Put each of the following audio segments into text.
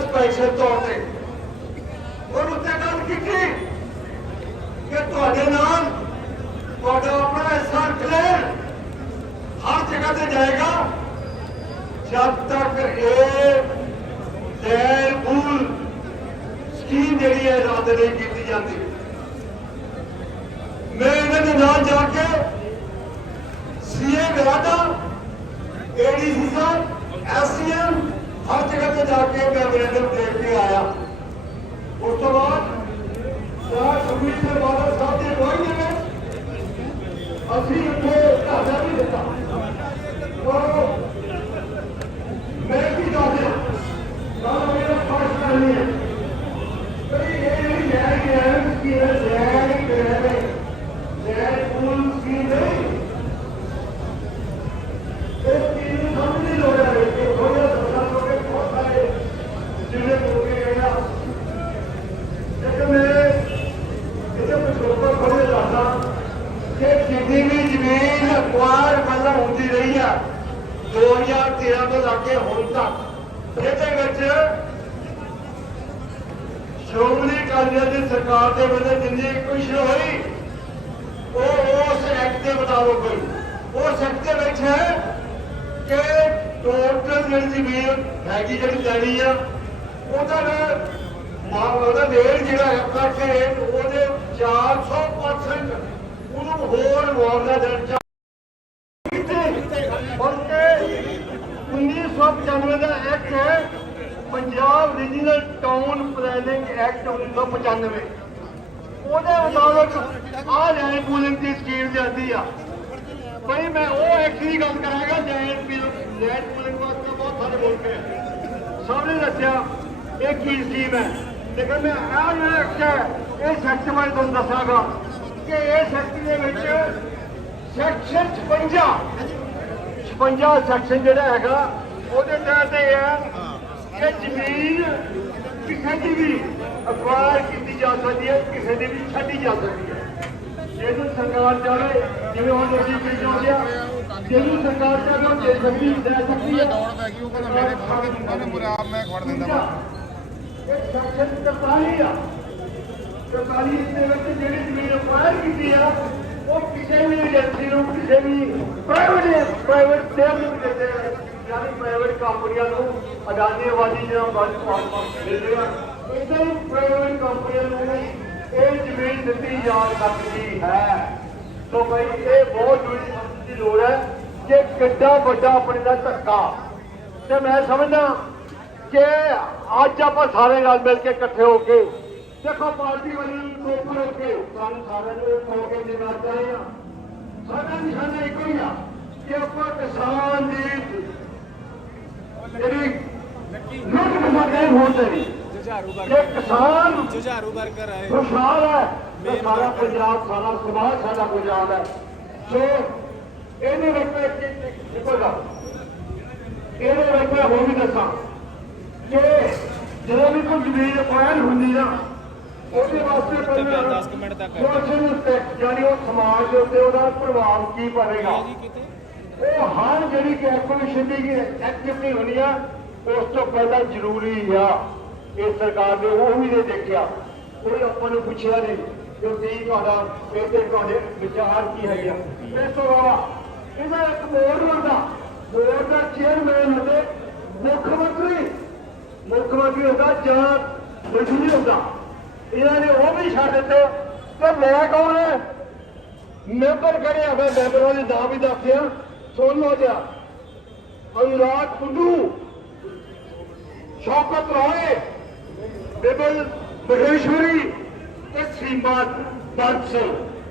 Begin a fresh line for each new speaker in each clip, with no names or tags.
Special ਤੌਰ ਤੇ ਉਹਨੂੰ ਤੇ ਗੱਲ ਕੀਤੀ ਕਿ ਤੁਹਾਡੇ ਨਾਲ ਤੁਹਾਡਾ ਆਪਣਾ ਹਿੱਸਾ ਕਲੀਅਰ ਹਰ ਜਗ੍ਹਾ ਤੇ ਜਾਏਗਾ। ਜਦ ਤੱਕ ਇਹ ਲੈਣ ਪੂਲ ਸਕੀਮ ਜਿਹੜੀ ਹੈ ਰੱਦ ਨਹੀਂ ਕੀਤੀ ਜਾਂਦੀ। ਮੈਂ ਇਹਨਾਂ ਦੇ ਨਾਲ ਜਾ ਕੇ ਸੀਏ ਗਰਾਡਾ ਏਡੀਸੀ ਸਾਹਿਬ ਐਸਸੀਐਮ ਹਰ ਜਗ੍ਹਾ ਤੇ ਜਾ ਕੇ ਮੈਂ ਮੈਮੋਰੈਂਡਮ ਦੇਖ ਕੇ ਆਇਆ। ਉਸ ਤੋਂ ਬਾਅਦ ਸਾਰ ਸੁਖਬੀਰ ਸਿੰਘ ਬਾਦਲ ਸਾਹਿਬ ਦੀ ਅਗਵਾਈ ਦੇ ਵਿੱਚ ਅਸੀਂ ਉੱਥੇ ਧਰਨਾ ਵੀ ਦਿੱਤਾ ਔਰ ਮੈਂ ਕੀ ਦੱਸਿਆ ਸਾਨੂੰ ਮੇਰਾ ਫਰਜ਼ ਨਹੀਂ ਹੈ ਕਈ ਇਹ ਜਿਹੜੀ ਲੈ ਕੇ ਆਏ ਕਿ ਇਹ ਲੈ ਕੇ ਆਏ ਲੈ ਪੂਲ ਕੀ ਨਹੀਂ ਇਹ ਚੀਜ਼ ਨੂੰ ਸਮਝਣੀ ਲੋੜ ਹੈ ਕਿ ਹੋਇਆ ਸਦਾ ਲੋਕੇ ਬਹੁਤ ਸਾਰੇ ਜਿਹੜੇ ਲੋਕੇ ਗਏ ਆ ਇੱਕ ਮੈਂ ਇਹਦੇ ਪਿਛੋਕਰ ਖੜੇ ਦੱਸਦਾ ਕਿ ਜਿੰਨੀ ਵੀ ਜ਼ਮੀਨ ਅਕਵਾਰ ਮਤਲਬ ਹੁੰਦੀ ਰਹੀ ਆ 2013 ਤੋਂ ਲੈ ਕੇ ਹੁਣ ਤੱਕ ਇਹਦੇ ਵਿੱਚ ਸ਼੍ਰੋਮਣੀ ਅਕਾਲੀ ਦਲ ਦੀ ਸਰਕਾਰ ਦੇ ਵੇਲੇ ਜਿੰਨੀ ਕੁਛ ਹੋਈ ਉਹ ਉਸ ਐਕਟ ਦੇ ਮੁਤਾਬਕ ਹੋਈ ਉਸ ਐਕਟ ਦੇ ਕਿ ਟੋਟਲ ਜਿਹੜੀ ਜ਼ਮੀਨ ਹੈਗੀ ਜਿਹੜੀ ਲੈਣੀ ਆ, ਉਹਦਾ ਨਾ ਉਹਦਾ ਰੇਟ ਜਿਹੜਾ ਹੈ ਕਰਕੇ ਉਹਦੇ 400% ਉਹਨੂੰ ਹੋਰ ਮੁਆਵਜ਼ਾ ਦੇਣ ਚਾ ਬਲਕਿ 1995 ਦਾ ਐਕਟ ਹੈ। Punjab regional town planning act 1995 ਉਹਦੇ ਮੁਤਾਬਕ ਆਹ ਲੈਂਡ ਪੂਲਿੰਗ ਦੀ ਸਕੀਮ ਜਾਂਦੀ ਆ। ਭਾਈ, ਮੈਂ ਉਹ ਐਕਟ ਦੀ ਗੱਲ ਕਰਾਂਗਾ ਲੈਂਡ ਪੂਲਿੰਗ ਲੈਂਡ ਪੂਲਿੰਗ ਵਾਸਤੇ ਬਹੁਤ ਸਾਰੇ ਮੁਲਕ ਹੈ ਸਭ ਨੇ ਦੱਸਿਆ, ਇਹ ਕੀ ਸਕੀਮ ਹੈ? ਲੇਕਿਨ ਮੈਂ ਆਹ ਜਿਹੜਾ ਐਕਟ ਹੈ, ਇਹ ਸੈਕਟ ਬਾਰੇ ਤੁਹਾਨੂੰ ਦੱਸਾਂਗਾ ਕਿ ਇਹ ਸੈਕਟ ਦੇ ਵਿੱਚ ਸੈਕਸ਼ਨ 56 56 ਸੈਕਸ਼ਨ ਜਿਹੜਾ ਹੈਗਾ, ਉਹਦੇ ਤਹਿਤ ਇਹ ਹੈ ਕਿ ਜ਼ਮੀਨ ਕਿਸੇ ਦੀ ਵੀ ਅਕਵਾਇਰ ਕੀਤੀ ਜਾ ਸਕਦੀ ਹੈ, ਕਿਸੇ ਦੀ ਵੀ ਛੱਡੀ ਜਾ ਸਕਦੀ ਹੈ। ਜਿਹਨੂੰ ਸਰਕਾਰ ਚਾਹੇ ਜਿਵੇਂ ਹੁਣ ਅਸੀਂ ਕੀ ਚਾਹੁੰਦੇ ਆ? ਜਿਹਨੂੰ ਸਰਕਾਰ ਚਾਹੇ ਉਹ ਦੇ ਸਕਦੀ ਲੈ ਸਕਦੀ ਹੈ
ਦੌੜ ਪੈ ਗਈ ਉਹ ਕਹਿੰਦਾ ਮੇਰੇ ਫੜ ਕੇ ਦੂੰਗਾ ਨੇ ਮੁਰੇ ਮੈਂ ਖੜ ਦਿੰਦਾ। ਵਾ
ਇਹ ਸੈਕਸ਼ਨ 43 ਆ। 43 ਦੇ ਵਿੱਚ ਜਿਹੜੀ ਜ਼ਮੀਨ ਅਕਵਾਇਰ ਕੀਤੀ ਆ ਉਹ ਕਿਸੇ ਵੀ ਏਜੰਸੀ ਨੂੰ ਕਿਸੇ ਵੀ ਪ੍ਰਾਈਵੇਟ ਪ੍ਰਾਈਵੇਟ ਸ਼ੇਅਰ ਨੂੰ ਦਿੱਤੇ ਯਾਨੀ ਪ੍ਰਾਈਵੇਟ ਕੰਪਨੀਆਂ ਨੂੰ ਅਡਾਨੀ ਆਬਾਦੀ ਜਿਹੜਾ ਬੰਦ ਪਾਸ ਮਿਲਦੇ ਆ। ਇਦਾਂ ਹੀ ਪ੍ਰਾਈਵੇਟ ਕੰਪਨੀਆਂ ਨੂੰ ਇਹ ਜ਼ਮੀਨ ਦਿੱਤੀ ਜਾ ਸਕਦੀ ਹੈ ਸੋ ਭਾਈ ਇਹ ਬਹੁਤ ਜ਼ਰੂਰੀ ਸਮਝਣ ਦੀ ਲੋੜ ਹੈ ਕਿ ਕਿੱਡਾ ਵੱਡਾ ਆਪਣੇ ਦਾ ਧੱਕਾ। ਤੇ ਮੈਂ ਸਮਝਦਾ ਕਿ ਅੱਜ ਆਪਾਂ ਸਾਰੇ ਨਾਲ ਮਿਲ ਕੇ ਇਕੱਠੇ ਹੋ ਕੇ, ਦੇਖੋ ਪਾਰਟੀ ਵਾਲਿਆਂ ਨੂੰ ਉੱਪਰ ਹੋ ਕੇ ਸਾਨੂੰ ਸਾਰਿਆਂ ਨੂੰ ਇੱਕ ਹੋ ਕੇ ਜਿਵੇਂ ਚਾਹੇ ਸਾਡਾ ਨਿਸ਼ਾਨਾ ਇੱਕੋ ਹੀ ਆ ਕਿ ਆਪਾਂ ਕਿਸਾਨ ਦੀ ਜਿਹੜੀ ਲੁੱਟ ਖਸੁੱਟ ਹੋਣ ਦੇਣੀ
ਜੁਝਾਰੂ
ਕਿ
ਵਰਕਰ
ਕਿਸਾਨ
ਜੁਝਾਰੂ ਵਰਕਰ ਆਏ
ਖੁਸ਼ਹਾਲ ਹੈ ਤੇ ਸਾਰਾ ਪੰਜਾਬ ਸਾਰਾ ਸਮਾਜ ਸਾਡਾ ਪੰਜਾਬ ਹੈ। ਸੋ ਇਹਦੇ ਵਿੱਚ ਇੱਕ ਚੀਜ਼ ਦੇਖੋ ਗੱਲ ਇਹਦੇ ਵਿੱਚ ਮੈਂ ਹੋਰ ਵੀ ਦੱਸਾਂ। ਕਿ ਜਦੋਂ ਵੀ ਕੋਈ ਜ਼ਮੀਨ ਅਕਵਾਇਰ ਹੁੰਦੀ ਨਾ ਉਹਦੇ ਵਾਸਤੇ ਪਹਿਲਾਂ
ਦਸ ਕੁ ਮਿੰਟ ਤੱਕ ਹੈ।
ਸੋਸ਼ਲ ਇੰਪੈਕਟ ਯਾਨੀ ਉਹ ਸਮਾਜ ਦੇ ਉੱਤੇ ਉਹਦਾ ਪ੍ਰਭਾਵ ਕੀ ਪਵੇਗਾ। ਉਹ ਹਰ ਜਿਹੜੀ ਦੀ ਐਕਟਿਵਿਟੀ ਹੋਣੀ ਆ ਉਸ ਤੋਂ ਪਹਿਲਾਂ ਜ਼ਰੂਰੀ ਆ। ਇਹ ਸਰਕਾਰ ਨੇ ਉਹ ਵੀ ਨਹੀਂ ਦੇਖਿਆ। ਕੋਈ ਆਪਾਂ ਨੂੰ ਪੁੱਛਿਆ ਨਹੀਂ ਕਿ ਕੀ ਤੁਹਾਡਾ, ਇਹ ਤੇ ਤੁਹਾਡੇ ਵਿਚਾਰ ਕੀ ਹੈਗੇ ਇਸ ਤੋਂ ਇਲਾਵਾ ਇਹਦਾ ਇੱਕ ਬੋਰਡ ਹੁੰਦਾ ਬੋਰਡ ਦਾ ਚੇਅਰਮੈਨ ਅਤੇ ਮੁੱਖ ਮੰਤਰੀ। ਮੁੱਖ ਮੰਤਰੀ ਹੁੰਦਾ ਜਾਂ ਮੰਤਰੀ ਹੁੰਦਾ। ਇਹਨਾਂ ਨੇ ਉਹ ਵੀ ਛੱਡ ਦਿੱਤੇ ਤੇ ਮੈਂ ਕੌਣ ਹੈ ਮੈਂਬਰ ਖੜੇ ਮੈਂ ਮੈਂਬਰਾਂ ਦੇ ਨਾਮ ਵੀ ਦੱਸਿਆ ਸੁਣ ਲਓ ਜੀ ਅਨੁਰਾਗ ਕੁੰਡੂ ਸ਼ੌਕਤ ਰਾਏ। ਬਿਬਲ ਮਹੇਸ਼ਵਰੀ ਤੇ ਸੀਮਾਤ ਬੰਸ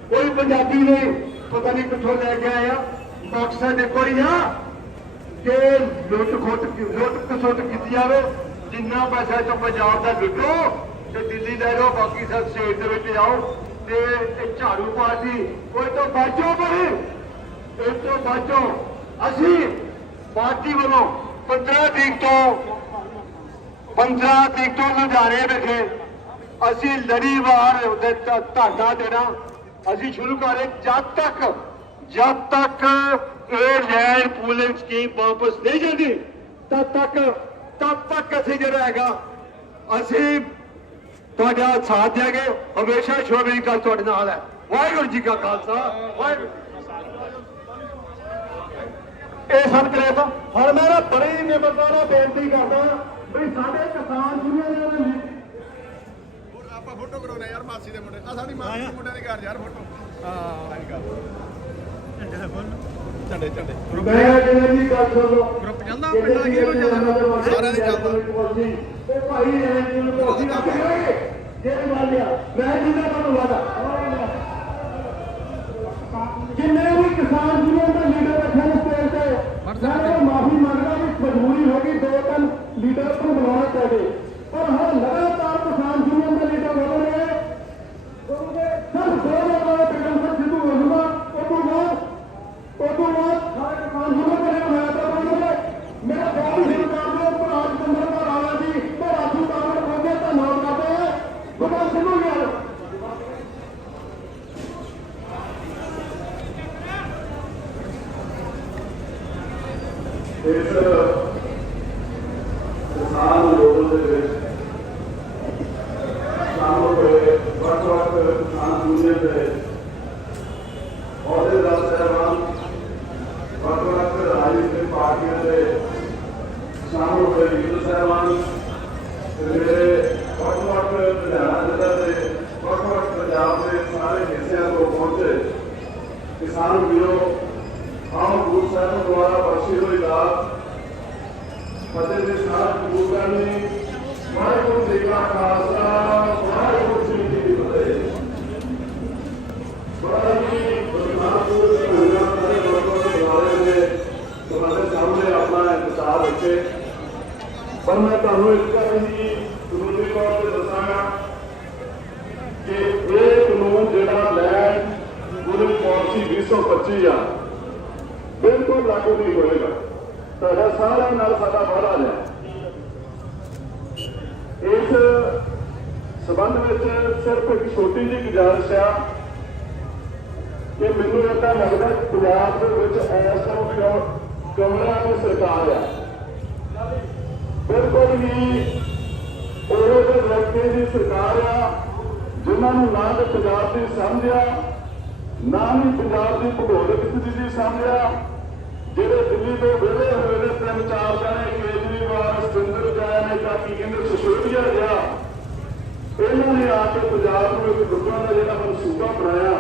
ਕੋਈ ਪੰਜਾਬੀ ਨੇ ਪਤਾ ਨਹੀਂ ਕਿੱਥੋਂ ਲੈ ਕੇ ਆਇਆ। ਮਕਸਦ ਇੱਕੋ ਹੀ ਆ ਕਿ ਲੁੱਟ ਖੁੱਟ ਲੁੱਟ ਖਸੁੱਟ ਕੀਤੀ ਜਾਵੇ। ਜਿੰਨਾ ਪੈਸਾ ਤੋਂ ਪੰਜਾਬ ਦਾ ਲੁੱਟੋ, ਤੇ ਦਿੱਲੀ ਲੈ ਲਓ, ਬਾਕੀ ਸਭ ਸਟੇਟ ਦੇ ਵਿੱਚ ਜਾਓ। ਤੇ ਇਹ ਝਾੜੂ ਪਾਰਟੀ ਕੋਈ ਤੋਂ ਬਾਜੋ ਬਣੇ। ਇਹ ਤੋਂ ਬਾਜੋ ਅਸੀਂ ਪਾਰਟੀ ਵੱਲੋਂ 15 ਤਰੀਕ ਤੋਂ 15 ਤਰੀਕ ਤੋਂ ਲੁਧਿਆਣੇ ਵਿਖੇ ਅਸੀਂ ਲੜੀਵਾਰ ਉਹਦੇ ਧ- ਧਰਨਾ ਦੇਣਾ ਅਸੀਂ ਸ਼ੁਰੂ ਕਰੇ ਜਦ ਤੱਕ ਜਦ ਤੱਕ ਇਹ ਲੈਂਡ ਪੂਲਿੰਗ ਸਕੀਮ ਵਾਪਸ ਨਹੀਂ ਜਾਂਦੀ, ਤਦ ਤੱਕ ਤਦ ਤੱਕ ਅਸੀਂ ਜਿਹੜਾ ਹੈਗਾ, ਅਸੀਂ ਤੁਹਾਡਾ ਸਾਥ ਦਿਆਂਗੇ। ਹਮੇਸ਼ਾ ਸ਼੍ਰੋਮਣੀ ਅਕਾਲੀ ਤੁਹਾਡੇ ਨਾਲ ਹੈ। ਵਾਹਿਗੁਰੂ ਜੀ ਕਾ ਖਾਲਸਾ, ਵਾਹਿਗੁਰੂ। ਇਹ ਸਭ ਕਰੇ ਤਾਂ ਹੁਣ ਮੈਂ ਨਾ ਬੜੀ ਨਿਮਰਤਾ ਨਾਲ ਬੇਨਤੀ ਕਰਦਾ ਵੀ ਸਾਡੇ ਕਿਸਾਨ ਯੂਨੀਅਨ ਦੇ ਲਈ
ਆਪਾਂ ਫੋਟੋ ਕਰਾਉਣਾ ਯਾਰ ਮਾਸੀ ਦੇ ਮੁੰਡੇ। ਆ ਸਾਡੀ ਮਾਸੀ ਦੇ ਮੁੰਡਿਆਂ ਦੇ ਘਰ ਯਾਰ ਫੋਟੋ ਹਾਂ ਝੰਡੇ। ਝੰਡੇ
ਮੈਂ ਕਿਹਨੇ ਦੀ ਗੱਲ ਸੁਣ ਲਓ
ਗਰੁੱਪ ਜਾਂਦਾ ਪਿੰਡਾਂ ਦਾ ਕਿਹਦੇ ਕੋਲ ਚੱਲਦਾ ਸਾਰਿਆਂ ਦੇ ਚੱਲਦਾ
ਉਹ ਭਾਈ ਇਹ ਨੂੰ ਕੋਸੀ ਨਾ ਕਰਾਂਗੇ ਜੇ ਵਾਲਿਆ ਮੈਂ ਜਿੰਦਾ ਤੁਹਾਨੂੰ ਵਾਦਾ ਜਿੰਨੇ ਵੀ ਕਿਸਾਨ ਯੂਨੀਅਨ ਦਾ ਲੀਡਰ ਰੱਖਿਆ ਨੇ ਸਟੇਜ ਤੇ 2-3 ਲੀਡਰ ਨੂੰ ਬੁਲਾਉਣਾ ਪਵੇ ਪਰ ਹਾਂ ਲਗਾਤਾਰ ਕਿਸਾਨ ਯੂਨੀਅਨ ਦਾ ਲੀਡਰ ਬਣ ਰਹੇ ਸਭ ਦੇ ਕਿਸਾਨ
ਵੀਰੋ ਆਓ ਗੁਰੂ ਸਾਹਿਬ ਦੁਆਰਾ ਬਖਸ਼ੀ ਹੋਈ ਦਾਤ ਫਤਿਹ ਦੇ ਸਾਥ ਕਬੂਲ ਕਰਨੀ ਵਾਹਿਗੁਰੂ ਜੀ ਕਾ ਖਾਲਸਾ ਵਾਹਿਗੁਰੂ ਜੀ ਕੀ ਫਤਿਹ ਬੜਾ ਹੀ ਗੁਰਨਾਮਪੁਰ ਸੰਗਤਾਂ ਦੇ ਲੋਕਾਂ ਦੇ ਬੁਲਾਰੇ ਨੇ ਤੁਹਾਡੇ ਸਾਹਮਣੇ ਆਪਣਾ ਇੰਤਜ਼ਾਰ ਰੱਖੇ ਪਰ ਮੈਂ ਤੁਹਾਨੂੰ ਇੱਕ ਗੱਲ ਹੀ ਜ਼ਰੂਰੀ ਤੌਰ ਤੇ ਦੱਸਾਂਗਾ ਕਿ ਇਹ ਕਾਨੂੰਨ ਜਿਹੜਾ ਲੈਂਡ ਪੂਰੀ ਪਾਲਿਸੀ 2025 ਆ, ਬਿਲਕੁਲ ਲਾਗੂ ਨਹੀਂ ਹੋਏਗਾ। ਤੁਹਾਡਾ ਸਾਰਿਆਂ ਨਾਲ ਸਾਡਾ ਵਾਅਦਾ ਹੈ। ਇਸ ਸਬੰਧ ਵਿੱਚ ਸਿਰਫ ਇੱਕ ਛੋਟੀ ਜਿਹੀ ਗੁਜ਼ਾਰਿਸ਼ ਆ ਕਿ ਮੈਨੂੰ ਏਦਾਂ ਲੱਗਦਾ ਪੰਜਾਬ ਦੇ ਵਿੱਚ ਇਸ ਟਾਈਮ ਦੀ ਸਰਕਾਰ ਆ। ਬਿਲਕੁਲ ਹੀ ਉਹ ਜਿਹੇ ਵਿਅਕਤੀ ਦੀ ਸਰਕਾਰ ਆ, ਜਿਨ੍ਹਾਂ ਨੂੰ ਨਾ ਤੇ ਪੰਜਾਬ ਦੀ ਸਮਝ ਆ ਨਾ ਹੀ ਪੰਜਾਬ ਦੀ ਭੂਗੋਲਿਕ ਸਥਿਤੀ ਦੀ ਜਿਹੜੇ ਦਿੱਲੀ ਤੋਂ ਵਿਹਲੇ ਹੋਏ ਨੇ ਤਿੰਨ ਚਾਰ ਜਣੇ ਕੇਜਰੀਵਾਲ, ਸਤਿੰਦਰ ਜੈਨ ਜਾਂ ਕੀ ਕਹਿੰਦੇ ਸਿਸੋਦੀਆ ਜਿਹਾ, ਇਹਨਾਂ ਨੇ ਆ ਕੇ ਪੰਜਾਬ ਨੂੰ ਇੱਕ ਦੁੱਖਾਂ ਦਾ ਜਿਹੜਾ ਮਨਸੂਬਾ ਬਣਾਇਆ,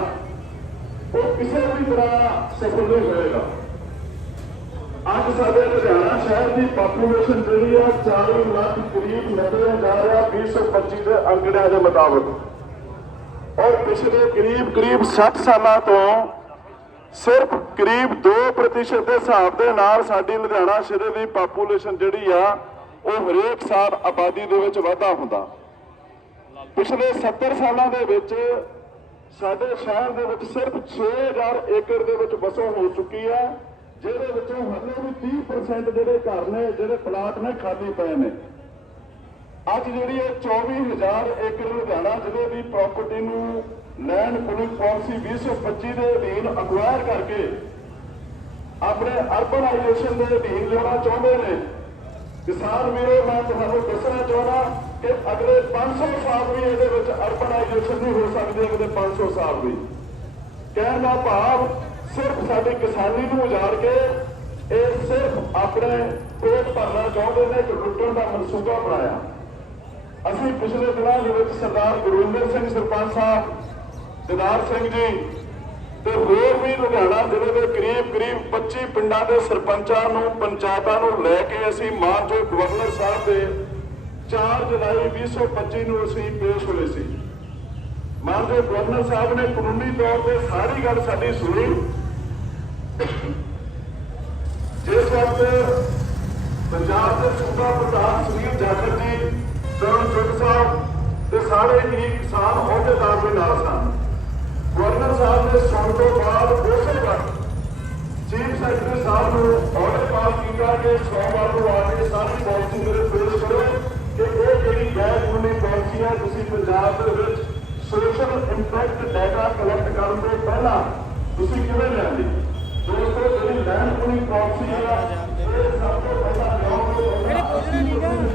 ਉਹ ਕਿਸੇ ਵੀ ਤਰ੍ਹਾਂ ਸਫਲ ਨਹੀਂ ਹੋਏਗਾ। ਅੱਜ ਸਾਡੇ ਲੁਧਿਆਣਾ ਸ਼ਹਿਰ ਦੀ ਪਾਪੂਲੇਸ਼ਨ ਜਿਹੜੀ ਆ 40 ਲੱਖ ਕਰੀਬ ਨੱਬੇ ਹਜ਼ਾਰ ਆ 2025 ਦੇ ਅੰਕੜਿਆਂ ਦੇ ਮੁਤਾਬਕ। ਔਰ ਪਿਛਲੇ ਕਰੀਬ ਕਰੀਬ 60 ਸਾਲਾਂ ਤੋਂ ਸਿਰਫ ਕਰੀਬ 2% ਦੇ ਹਿਸਾਬ ਦੇ ਨਾਲ ਸਾਡੀ ਲੁਧਿਆਣਾ ਸ਼ਹਿਰ ਦੀ ਪਾਪੂਲੇਸ਼ਨ ਜਿਹੜੀ ਆ, ਉਹ ਹਰੇਕ ਸਾਲ ਆਬਾਦੀ ਦੇ ਵਿੱਚ ਵਾਧਾ ਹੁੰਦਾ। ਪਿਛਲੇ 70 ਸਾਲਾਂ ਦੇ ਵਿੱਚ ਸਾਡੇ ਸ਼ਹਿਰ ਦੇ ਵਿੱਚ ਸਿਰਫ 6000 ਏਕੜ ਦੇ ਵਿੱਚ ਵਸੋਂ ਹੋ ਚੁੱਕੀ ਹੈ ਜਿਹਦੇ ਵਿੱਚੋਂ ਹਲੇ ਵੀ 30% ਜਿਹੜੇ ਘਰ ਨੇ, ਜਿਹੜੇ ਪਲਾਟ ਨੇ, ਖਾਲੀ ਪਏ ਨੇ। ਅੱਜ ਜਿਹੜੀ ਇਹ 24000 ਏਕੜ ਲੁਧਿਆਣਾ ਜ਼ਿਲ੍ਹੇ ਦੀ ਪ੍ਰਾਪਰਟੀ ਨੂੰ ਲੈਂਡ ਪੂਲਿੰਗ ਪਾਲਿਸੀ 2025 ਦੇ ਅਧੀਨ ਅਕਵਾਇਰ ਕਰਕੇ ਆਪਣੇ ਅਰਬਨਾਈਜੇਸ਼ਨ ਦੇ ਅਧੀਨ ਲਿਆਉਣਾ ਚਾਹੁੰਦੇ ਨੇ। ਕਿਸਾਨ ਵੀਰੋ, ਮੈਂ ਤੁਹਾਨੂੰ ਦੱਸਣਾ ਚਾਹੁੰਦਾ ਕਿ ਅਗਲੇ 500 ਸਾਲ ਵੀ ਇਹਦੇ ਵਿੱਚ ਅਰਬਨਾਈਜੇਸ਼ਨ ਨਹੀਂ ਹੋ ਸਕਦੀ, ਅਗਲੇ 500 ਸਾਲ ਵੀ। ਕਹਿਣ ਦਾ ਭਾਵ ਸਿਰਫ ਸਾਡੀ ਕਿਸਾਨੀ ਨੂੰ ਉਜਾੜ ਕੇ ਇਹ ਸਿਰਫ ਆਪਣੇ ਪੇਟ ਭਰਨਾ ਚਾਹੁੰਦੇ ਨੇ ਕਿ ਲੁੱਟਣ ਦਾ ਮਨਸੂਬਾ ਬਣਾਇਆ। ਅਸੀਂ ਪਿਛਲੇ ਦਿਨਾਂ ਦੇ ਵਿੱਚ ਸਰਦਾਰ ਗੁਰਵਿੰਦਰ ਸਿੰਘ ਸਰਪੰਚ ਸਾਹਿਬ, ਦਿਦਾਰ ਸਿੰਘ ਜੀ ਤੇ ਹੋਰ ਵੀ ਲੁਧਿਆਣਾ ਜ਼ਿਲ੍ਹੇ ਦੇ ਕਰੀਬ ਕਰੀਬ 25 ਪਿੰਡਾਂ ਦੇ ਸਰਪੰਚਾਂ ਨੂੰ, ਪੰਚਾਇਤਾਂ ਨੂੰ ਲੈ ਕੇ ਅਸੀਂ ਮਾਨਯੋਗ ਗਵਰਨਰ ਸਾਹਿਬ ਦੇ 4 ਜੁਲਾਈ 2025 ਨੂੰ ਅਸੀਂ ਪੇਸ਼ ਹੋਏ ਸੀ। ਮਾਨਯੋਗ ਗਵਰਨਰ ਸਾਹਿਬ ਨੇ ਕਾਨੂੰਨੀ ਤੌਰ ਤੇ ਸਾਰੀ ਗੱਲ ਸਾਡੀ ਸੁਣੀ। ਜਿਸ ਵਕਤ ਪੰਜਾਬ ਦੇ ਸੂਬਾ ਪ੍ਰਧਾਨ ਸੁਨੀਲ ਜਾਖੜ ਜੀ ਤਰੁਣ ਚੁੱਕ ਸਾਹਿਬ ਤੇ ਸਾਰੇ ਹੀ ਕਿਸਾਨ ਅਹੁਦੇਦਾਰ ਵੀ ਨਾਲ ਸਨ। ਗਵਰਨਰ ਸਾਹਿਬ ਨੇ ਸੁਣ ਤੋਂ ਬਾਅਦ ਉਸੇ ਵਕਤ ਚੀਫ ਸੈਕਟਰੀ ਸਾਹਿਬ ਨੂੰ ਆਰਡਰ ਪਾਸ ਕੀਤਾ ਕਿ ਸੋਮਵਾਰ ਨੂੰ ਆ ਕੇ ਸਾਰੀ ਪਾਲਿਸੀ ਮੇਰੇ ਪੇਸ਼ ਕਰੋ ਕਿ ਇਹ ਜਿਹੜੀ ਗੈਰ ਕਾਨੂੰਨੀ ਪਾਲਿਸੀ ਹੈ, ਤੁਸੀਂ ਪੰਜਾਬ ਦੇ ਵਿੱਚ ਸੋਸ਼ਲ ਇੰਪੈਕਟ ਡਾਟਾ ਕਲੈਕਟ ਕਰਨ ਤੋਂ ਪਹਿਲਾਂ ਤੁਸੀਂ ਕਿਵੇਂ ਲਿਆਂਦੀ ਦੋਸਤੋ, ਜਿਹੜੀ ਲੈਂਡ ਪੂਲਿੰਗ ਪਾਲਿਸੀ ਹੈ, ਇਹ ਸਭ ਤੋਂ ਪਹਿਲਾਂ ਲਿਆਉਣ ਤੋਂ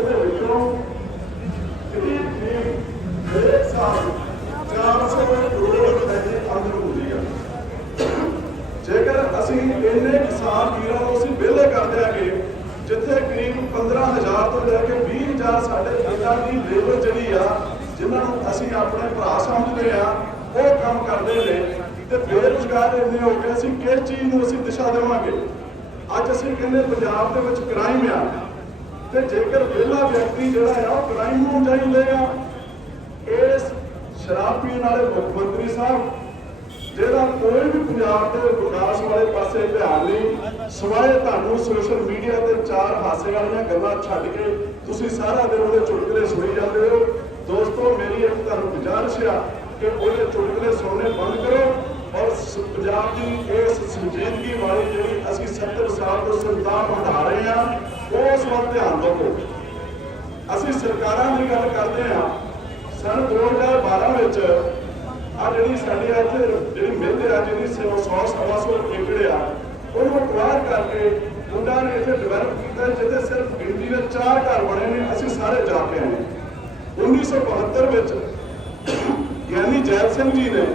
ਇੰਨੇ ਕਿਸਾਨ ਵੀਰਾਂ ਨੂੰ ਅਸੀਂ ਵਿਹਲੇ ਕਰ ਦਿਆਂਗੇ, ਜਿੱਥੇ ਕਰੀਬ 15000 ਤੋਂ ਲੈ ਕੇ 20000 ਸਾਡੇ ਖੇਤਾਂ ਦੀ ਲੇਬਰ ਜਿਹੜੀ ਆ, ਜਿਨ੍ਹਾਂ ਨੂੰ ਅਸੀਂ ਆਪਣੇ ਭਰਾ ਸਮਝਦੇ ਆ, ਉਹ ਕੰਮ ਕਰਦੇ ਨੇ ਤੇ ਬੇਰੁਜ਼ਗਾਰ ਇੰਨੇ ਹੋ ਗਏ ਅਸੀਂ ਕਿਸ ਚੀਜ਼ ਨੂੰ ਅਸੀਂ ਦਿਸ਼ਾ ਦੇਵਾਂਗੇ? ਅੱਜ ਅਸੀਂ ਕਹਿੰਦੇ ਪੰਜਾਬ ਦੇ ਵਿੱਚ ਕ੍ਰਾਈਮ ਆ। ਤੇ ਜੇਕਰ ਵਿਹਲਾ ਵਿਅਕਤੀ ਜਿਹੜਾ ਆ, ਉਹ ਕ੍ਰਾਈਮ ਨੂੰ ਜਾਈ ਲਏਗਾ ਇਸ ਸ਼ਰਾਬ ਪੀਣ ਵਾਲੇ ਮੁੱਖ ਮੰਤਰੀ ਸਾਹਿਬ, ਜਿਹੜਾ ਕੋਈ ਵੀ ਪੰਜਾਬ ਦੇ ਵਿਕਾਸ ਵਾਲੇ ਪਾਸੇ ਧਿਆਨ ਨਹੀਂ, ਸਵਾਏ ਤੁਹਾਨੂੰ ਸੋਸ਼ਲ ਮੀਡੀਆ ਤੇ ਚਾਰ ਹਾਸੇ ਵਾਲੀਆਂ ਗੱਲਾਂ ਛੱਡ ਕੇ ਤੁਸੀਂ ਸਾਰਾ ਦਿਨ ਉਹਦੇ ਚੁਟਕਲੇ ਸੁਣੀ ਜਾਂਦੇ ਹੋ। ਦੋਸਤੋ, ਮੇਰੀ ਇੱਕ ਤੁਹਾਨੂੰ ਗੁਜ਼ਾਰਿਸ਼ ਆ ਕਿ ਉਹਦੇ ਚੁਟਕਲੇ ਸੁਣਨੇ ਬੰਦ ਕਰੋ ਔਰ ਪੰਜਾਬ ਦੀ ਇਸ ਸੰਜੀਦਗੀ ਵਾਲੀ ਜਿਹੜੀ ਅਸੀਂ 70 ਸਾਲ ਤੋਂ ਸੰਤਾਪ ਵਧਾ ਰਹੇ ਹਾਂ ਉਸ ਵੱਲ ਧਿਆਨ ਦਿਓ। ਅਸੀਂ ਸਰਕਾਰਾਂ ਦੀ ਗੱਲ ਕਰਦੇ ਹਾਂ। ਸਨ 2012 ਵਿੱਚ ਆ ਜਿਹੜੀ ਸਾਡੀ ਇੱਥੇ ਜਿਹੜੀ ਮਿੱਲ ਆ, ਜਿਹੜੀ 100 ਸਵਾ ਸੌ ਏਕੜ ਆ, ਉਹਨੂੰ ਅਕਵਾਇਰ ਕਰਕੇ ਮੁੰਡਾ ਨੇ ਇੱਥੇ ਡਿਵੈਲਪ ਕੀਤਾ ਜਿੱਥੇ ਸਿਰਫ ਗਿਣਤੀ ਦੇ ਚਾਰ ਘਰ ਬਣੇ ਨੇ, ਅਸੀਂ ਸਾਰੇ ਜਾ ਕੇ ਆਏ 1972 ਵਿੱਚ ਗਿਆਨੀ ਜੈਲ ਸਿੰਘ ਜੀ ਨੇ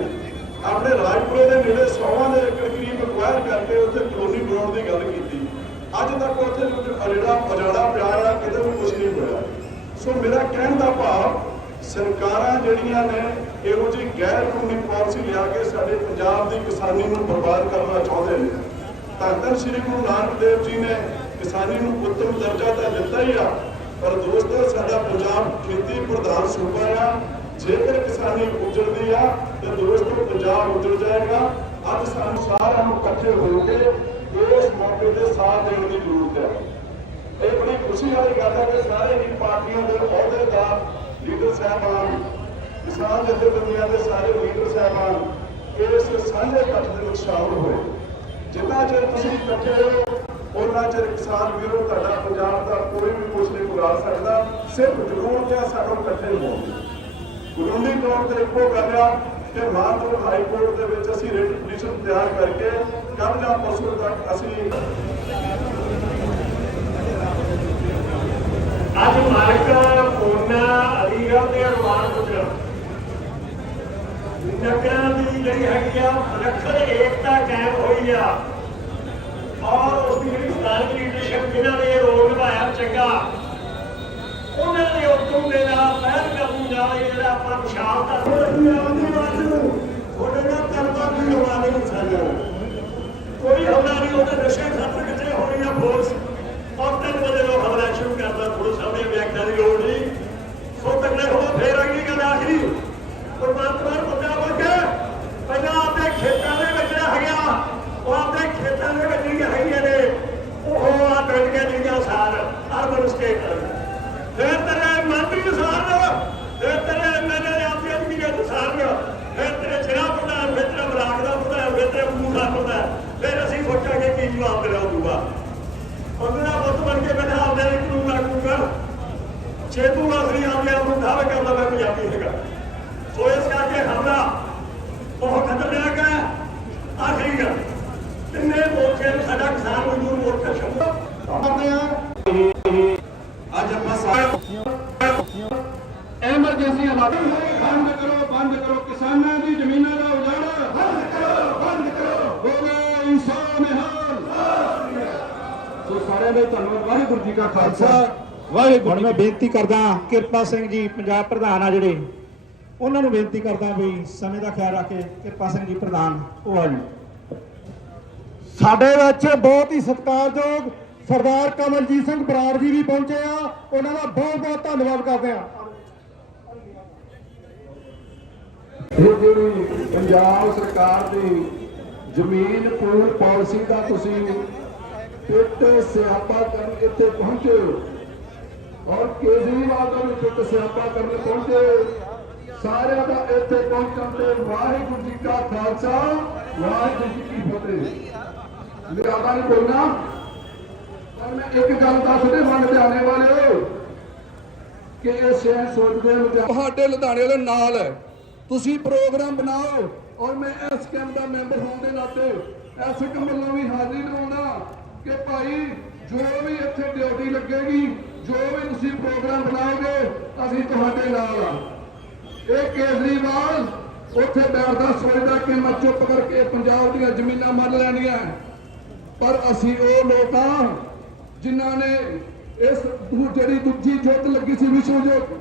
ਆਪਣੇ ਰਾਜਪੁਰੇ ਦੇ ਨੇੜੇ 100 ਦੇ ਏਕੜ ਕਰੀਬ ਅਕਵਾਇਰ ਕਰਕੇ ਉੱਥੇ ਕਲੋਨੀ ਬਣਾਉਣ ਦੀ ਗੱਲ ਕੀਤੀ। ਅੱਜ ਤੱਕ ਉੱਥੇ ਕੁਝ ਅਜਾੜਾ ਪਿਆ ਆ, ਕਿਤੇ ਵੀ ਕੁਝ ਨਹੀਂ ਹੋਇਆ। ਸੋ ਮੇਰਾ ਕਹਿਣ ਦਾ ਭਾਵ, ਸਰਕਾਰਾਂ ਜਿਹੜੀਆਂ ਨੇ ਇਹੋ ਜਿਹੀ ਗੈਰ ਕਾਨੂੰਨੀ ਪਾਲਿਸੀ ਲਿਆ ਕੇ ਸਾਡੇ ਪੰਜਾਬ ਦੀ ਕਿਸਾਨੀ ਨੂੰ ਬਰਬਾਦ ਕਰਨਾ ਚਾਹੁੰਦੇ ਨੇ। ਧੰਨ ਸ੍ਰੀ ਗੁਰੂ ਨਾਨਕ ਦੇਵ ਜੀ ਨੇ ਕਿਸਾਨੀ ਨੂੰ ਉੱਤਮ ਦਰਜਾ ਤਾਂ ਦਿੱਤਾ ਹੀ ਆ, ਪਰ ਦੋਸਤੋ, ਸਾਡਾ ਪੰਜਾਬ ਖੇਤੀ ਪ੍ਰਧਾਨ ਸੂਬਾ ਆ। ਜੇਕਰ ਕਿਸਾਨੀ ਉੱਜੜਦੀ ਆ, ਤੇ ਦੋਸਤੋ, ਪੰਜਾਬ ਉੱਜੜ ਜਾਏਗਾ। ਅੱਜ ਸਾਨੂੰ ਸਾਰਿਆਂ ਨੂੰ ਇਕੱਠੇ ਹੋ ਕੇ ਇਸ ਮੌਕੇ ਤੇ ਸਾਥ ਦੇਣ ਦੀ ਜ਼ਰੂਰਤ ਹੈ। ਇਹ ਬੜੀ ਖੁਸ਼ੀ ਵਾਲੀ ਗੱਲ ਹੈ ਕਿ ਸਾਰੇ ਹੀ ਪਾਰਟੀਆਂ ਦੇ ਅਹੁਦੇਦਾਰ, ਲੀਡਰ ਸਾਹਿਬਾਨ, ਕਿਸਾਨ ਜਥੇਬੰਦੀਆਂ ਦੇ ਸਾਰੇ ਲੀਡਰ ਸਾਹਿਬਾਨ ਇਸ ਸਾਂਝੇ ਇਕੱਠ ਦੇ ਵਿੱਚ ਸ਼ਾਮਲ ਹੋਏ। ਜਿੰਨਾ ਚਿਰ ਤੁਸੀਂ ਇਕੱਠੇ ਹੋ, ਉਹਨਾਂ ਚਿਰ ਕਿਸਾਨ ਵੀਰੋ, ਤੁਹਾਡਾ ਪੰਜਾਬ ਦਾ ਕੋਈ ਵੀ ਕੁਝ ਨਹੀਂ ਬੁਲਾ ਸਕਦਾ। ਸਿਰਫ ਜਰੂਰ ਤੇ ਸਾਨੂੰ ਇਕੱਠੇ ਹੋਣ ਕਾਨੂੰਨੀ ਤੌਰ ਤੇ ਇੱਕੋ ਗੱਲ ਆ ਕਿ ਮਾਨਯੋਗ ਹਾਈ ਕੋਰਟ ਦੇ ਵਿੱਚ ਅਸੀਂ ਰਿਟ ਪਟੀਸ਼ਨ ਤਿਆਰ ਕਰਕੇ ਕੱਲ੍ਹ ਜਾਂ ਪਰਸੋਂ ਤੱਕ ਅਸੀਂ
ਅੱਜ ਮਾਲਕ ਪੂਨਾ ਅਲੀਗੜ੍ਹ ਦੇ ਅਰਮਾਨ ਪੁੱਤਰ ਨਗਰਾਂ ਦੀ ਜਿਹੜੀ ਹੈਗੀ ਆ ਰੱਖੜ ਏਕਤਾ ਕਾਇਮ ਹੋਈ ਆ। ਔਰ ਉਸ ਦੀ ਜਿਹੜੀ ਸਥਾਨਕ ਲੀਡਰਸ਼ਿਪ ਜਿਨ੍ਹਾਂ ਨੇ ਰੋਲ ਨਿਭਾਇਆ ਚੰਗਾ, ਉਹਨਾਂ ਦੇ ਉਤਮ ਦੇ ਨਾਲ ਪਹਿਲ ਕਰਨ ਨਾਲ ਜਿਹੜਾ ਆਪਾਂ ਵਿਸ਼ਾਲ ਤੱਕ ਆਉਂਦੀ ਵਾਸੂ ਉਹਦੇ ਨਾਲ ਕਰਦਾ ਵੀ ਹੋਣਾ ਨਹੀਂ ਸਾਨੂੰ ਕੋਈ ਹਮਲਾ ਨਹੀਂ ਉਹਦੇ ਨਸ਼ੇ ਖਾਤਰ ਕਿਤੇ ਹੋਣੀ ਆ ਫੋਰਸ ਔਰ ਤਿੰਨ ਵਜੇ ਨੂੰ ਹਮਲਾ ਸ਼ੁਰੂ ਕਰਦਾ ਥੋੜੇ ਸਾਹਮਣੇ ਵਿਆਖਿਆ ਦੀ ਲੋੜ ਨਹੀਂ ਸੋ ਤੱਕੜੇ ਹੋ ਫੇਰ ਅਗਲੀ ਗੱਲ ਆਖਰੀ ਪਰਮਾਤਮਾ ਨੂੰ ਬੰਦਾ ਬਣ ਕੇ ਪਹਿਲਾਂ ਆਪਣੇ ਖੇਤਾਂ ਦੇ ਵਿੱਚ ਰਹਿ ਗਿਆ ਉਹ ਆਪਣੇ ਖੇਤਾਂ ਦੇ ਵਿੱਚ ਜਿਹੜੀਆਂ ਹੈਗੀਆਂ ਨੇ ਉਹ ਆ ਪਿੰਡ ਕੇ ਜਿਹੜੀਆਂ ਸਾਰ ਅਰਬਨ ਸਟੇਟ ਫਿਰ ਤੇਰੇ ਮੰਤਰੀ ਅਨੁਸਾਰ ਫਿਰ ਤੇਰੇ ਐਮਐਲਏ ਆਪਣੀ ਆਪਣੀ ਗੱਲ ਅਨੁਸਾਰ ਫਿਰ ਤੇਰੇ ਜ਼ਿਲ੍ਹਾ ਪ੍ਰਧਾਨ ਫਿਰ ਤੇਰੇ ਬਲਾਕ ਦਾ ਪ੍ਰਧਾਨ ਫਿਰ ਤੇਰੇ ਮੂੰਹ ਦਾ ਪ੍ਰਧਾਨ ਫਿਰ ਅਸੀਂ ਸੋਚਾਂਗੇ ਜਵਾਬ ਦੇਣਾ ਹੋਊਗਾ ਬੁੱਤ ਬਣ ਕੇ ਬੈਠਾ ਆਪਦੇ ਲਈ ਕਾਨੂੰਨ ਲਾਗੂਗਾ ਚੇਤੂ ਅਸਲੀ ਆਪਦੇ ਆਪ ਨੂੰ ਦਾਅਵਾ ਕਰਦਾ, ਮੈਂ ਪੰਜਾਬੀ ਹੈਗਾ। ਸੋ ਇਸ ਕਰਕੇ ਹਮਲਾ ਬਹੁਤ
ਕਾ ਖਾਲਸਾ। ਵਾਹਿਗੁਰੂ
ਹੁਣ ਮੈਂ ਬੇਨਤੀ ਕਰਦਾ ਕਿਰਪਾ ਸਿੰਘ ਜੀ ਪੰਜਾਬ ਪ੍ਰਧਾਨ ਆ ਜਿਹੜੇ। ਉਹਨਾਂ ਨੂੰ ਬੇਨਤੀ ਕਰਦਾ ਵੀ ਸਮੇਂ ਦਾ ਖਿਆਲ ਰੱਖ ਕੇ ਕਿਰਪਾ ਸਿੰਘ ਜੀ ਪ੍ਰਧਾਨ ਉਹ ਆ ਜੀ।
ਸਾਡੇ ਵਿੱਚ ਬਹੁਤ ਹੀ ਸਤਿਕਾਰਯੋਗ ਸਰਦਾਰ ਕਮਲਜੀਤ ਸਿੰਘ ਬਰਾੜ ਜੀ ਵੀ ਪਹੁੰਚੇ ਆ। ਉਹਨਾਂ ਦਾ ਬਹੁਤ ਬਹੁਤ ਧੰਨਵਾਦ ਕਰਦੇ ਆ।
ਇਹ ਜਿਹੜੀ ਪੰਜਾਬ ਸਰਕਾਰ ਦੀ ਜ਼ਮੀਨ ਪੂਰ ਪਾਲਿਸੀ ਦਾ ਤੁਸੀਂ ਪਿੱਟ ਸਿਆਪਾ ਕਰਨ ਇੱਥੇ ਪਹੁੰਚੇ ਔਰ ਕੇਜਰੀਵਾਲ ਦਾ ਵੀ ਪਿੱਟ ਸਿਆਪਾ ਕਰਨ ਪਹੁੰਚੇ। ਸਾਰਿਆਂ ਦਾ ਇੱਥੇ ਪਹੁੰਚਣ ਤੇ ਵਾਹਿਗੁਰੂ ਜੀ ਕਾ ਖਾਲਸਾ, ਵਾਹਿਗੁਰੂ ਜੀ ਕੀ ਫਤਿਹ। ਲਿਆਦਾ ਨਹੀਂ ਬੋਲਣਾ? ਪਰ ਮੈਂ ਇੱਕ ਗੱਲ ਦੱਸਦੇ ਮਨ ਤੇ ਵਾਲਿਓ,
ਕਿ ਇਹ ਸ਼ਹਿਰ ਸੋਚਦੇ ਹਨ ਤੁਹਾਡੇ ਲੁਧਿਆਣੇ ਵਾਲੇ ਨਾਲ ਹੈ। ਤੁਸੀਂ ਪ੍ਰੋਗਰਾਮ ਬਣਾਓ ਔਰ ਮੈਂ ਇਸ ਕੈਂਪ ਦਾ ਮੈਂਬਰ ਹੋਣ ਦੇ ਨਾਤੇ ਇਸ ਕੰਮ ਵੱਲੋਂ ਵੀ ਹਾਜ਼ਰੀ ਲਵਾਉਣਾ ਕਿ ਭਾਈ, ਜੋ ਵੀ ਇੱਥੇ ਡਿਊਟੀ ਲੱਗੇਗੀ, ਜੋ ਵੀ ਤੁਸੀਂ ਪ੍ਰੋਗਰਾਮ ਬਣਾਓਗੇ, ਅਸੀਂ ਤੁਹਾਡੇ ਨਾਲ ਆ। ਇਹ ਕੇਜਰੀਵਾਲ ਉੱਥੇ ਬੈਠਦਾ, ਸੋਚਦਾ ਕਿ ਮੈਂ ਚੁੱਪ ਕਰਕੇ ਪੰਜਾਬ ਦੀਆਂ ਜ਼ਮੀਨਾਂ ਮੰਨ ਲੈਣੀਆਂ। ਪਰ ਅਸੀਂ ਉਹ ਲੋਕ ਹਾਂ ਜਿਨ੍ਹਾਂ ਨੇ ਇਸ ਜਿਹੜੀ ਦੂਜੀ ਜੁੱਧ ਲੱਗੀ ਸੀ ਵਿਸ਼ਵ ਜੁੱਧ